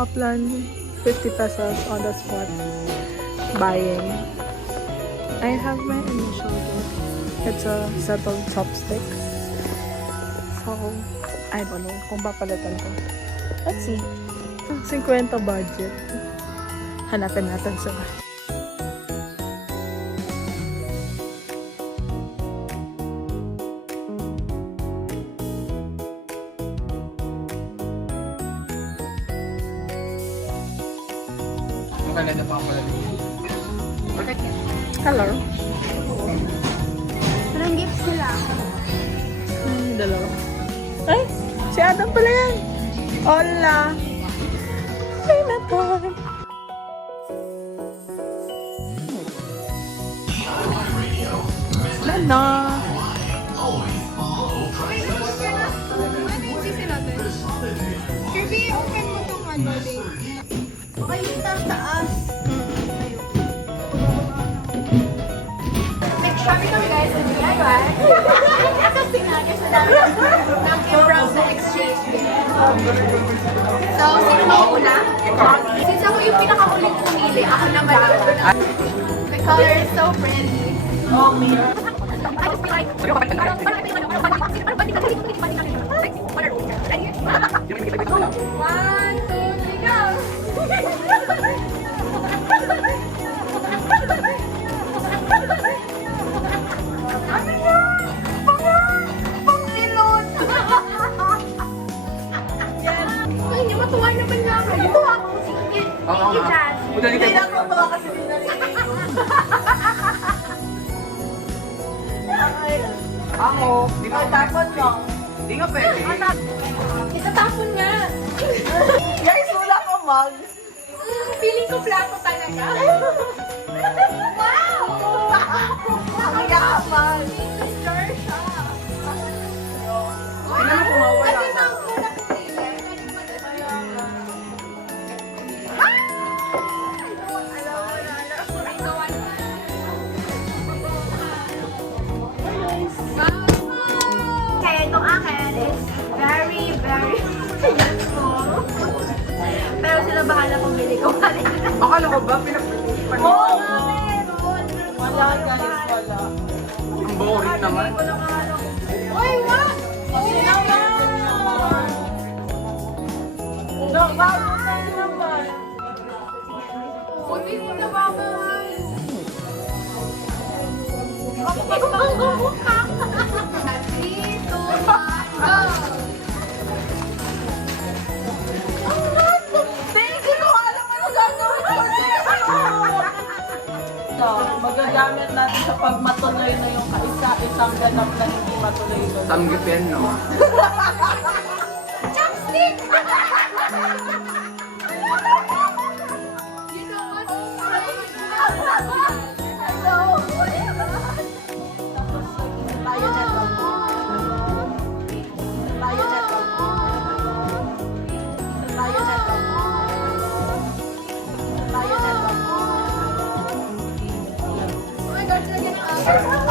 Kaplan, 50 pesos on the spot. Buying. I have my initial gift. It's a set of chopsticks. So, I don't know kung papalitan ko. Let's see. 50 budget. Hanapin natin sila. Maganda pa pala dito. Hello. Anong gifts nila? Dalawa. Ay! Si Adam pala yan! Hola! Ay, naman! Lana! Ano yung sisi natin? Kirby, open mo itong ano, Dave. Okay, yung taas. Nag-shopping kami guys sa DIY. Kasi natin sa dami ng browser exchange. So, sino mauna? Since ako yung pinakauling pumili, ako naman ang una. The color is so pretty. Oh, mirror. I just feel like... One, two, three, go! Ano yan? Pang-silot! Ay, hindi matuwa naman nga ako. Matuwa ako. Sige, Oo nga. Jazz. Madali Hindi ka. lang matuwa kasi dinalilig ko. Ako. Di ba? Tapon mo. Di nga pwede. Itatapon nga. Guys, wala ko mag! Feeling ko plato talaga. Wow! Ang yaman! Sure siya. Tingnan mo kung mawala Kasi ka. nang unang pumili. Kaya itong akin is very, very useful. Pero sila bahala pumili ko. Akala ko ba pinag-isipan mo? Oo! Wala guys, wala. Ang boring naman. Uy, what? No, bago na naman. Buti mo na ba ba? Ako ka. 3, 2, 1, go! Hindi ko alam ano gagawin ko. So, magagamit natin sa pagmatuloy na yung kaisa-isang ganap na hindi matuloy doon. Sanggip yan, no? Chopstick! You know what? Hello! Tayo na to. Tayo na to. Tayo na to. Tayo na to. Oh my God, lagyan ng